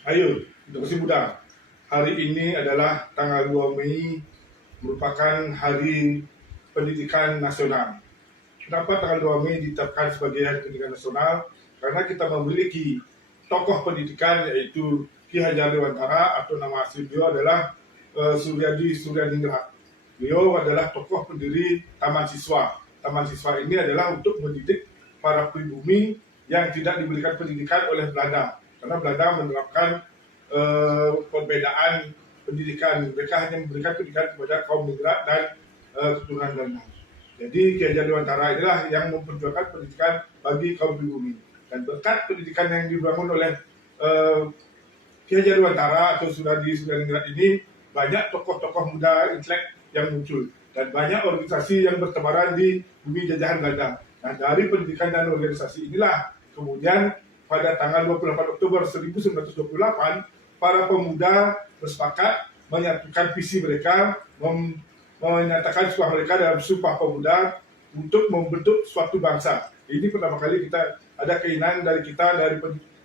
Ayo, generasi muda. Hari ini adalah tanggal 2 Mei, merupakan Hari Pendidikan Nasional. Kenapa tanggal 2 Mei ditetapkan sebagai Hari Pendidikan Nasional? Karena kita memiliki tokoh pendidikan yaitu Ki Hajar Dewantara, atau nama asli beliau adalah Suryadi Suryaningrat. Beliau adalah tokoh pendiri Taman Siswa. Taman Siswa ini adalah untuk mendidik para pribumi yang tidak diberikan pendidikan oleh Belanda. Karena Belanda menerapkan perbedaan pendidikan. Mereka hanya memberikan pendidikan kepada kaum migran dan keturunan Belanda. Jadi Ki Hajar Dewantara inilah yang memperjuangkan pendidikan bagi kaum pribumi. Dan berkat pendidikan yang dibangun oleh Ki Hajar Dewantara atau Suryadi Suryaningrat ini, banyak tokoh-tokoh muda intelek yang muncul. Dan banyak organisasi yang bertebaran di bumi jajahan Belanda. Nah, dari pendidikan dan organisasi inilah kemudian pada tanggal 28 Oktober 1928, para pemuda bersepakat menyatukan visi mereka, menyatakan sumpah mereka dalam Sumpah Pemuda untuk membentuk suatu bangsa. Ini pertama kali kita ada keinginan dari kita,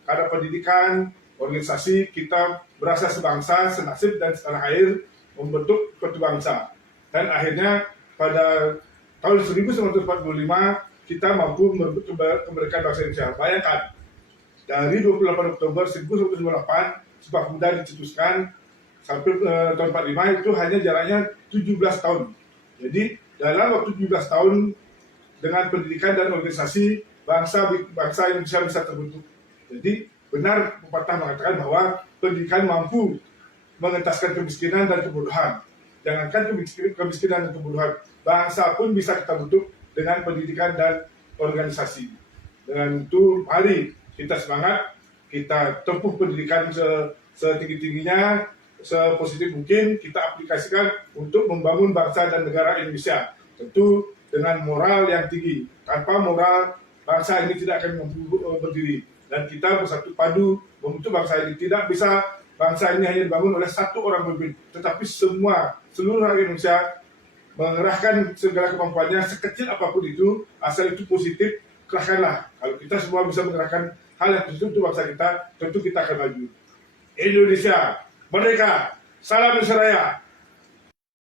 karena pendidikan, organisasi, kita berasa sebangsa, senasib dan setanah air membentuk suatu bangsa. Dan akhirnya pada tahun 1945 kita mampu merebut kemerdekaan bangsa Indonesia. Bayangkan, dari 28 Oktober 1998 Sumpah Pemuda dicetuskan sampai tahun 45 itu hanya jaraknya 17 tahun. Jadi dalam waktu 17 tahun dengan pendidikan dan organisasi bangsa Indonesia bisa terbentuk. Jadi benar pepatah mengatakan bahwa pendidikan mampu mengentaskan kemiskinan dan kebodohan. Jangankan kemiskinan dan kebodohan, bangsa pun bisa kita bentuk dengan pendidikan dan organisasi. Dengan itu, mari kita semangat, kita tempuh pendidikan setinggi-tingginya, sepositif mungkin, kita aplikasikan untuk membangun bangsa dan negara Indonesia. Tentu dengan moral yang tinggi. Tanpa moral, bangsa ini tidak akan mampu berdiri. Dan kita bersatu padu membentuk bangsa ini. Tidak bisa bangsa ini hanya dibangun oleh satu orang pemimpin, tetapi seluruh rakyat Indonesia mengerahkan segala kemampuannya, sekecil apapun itu, asal itu positif, kerahkanlah. Kalau kita semua bisa mengerahkan hal yang positif untuk bangsa kita, tentu kita akan maju. Indonesia merdeka, salam Indonesia Raya.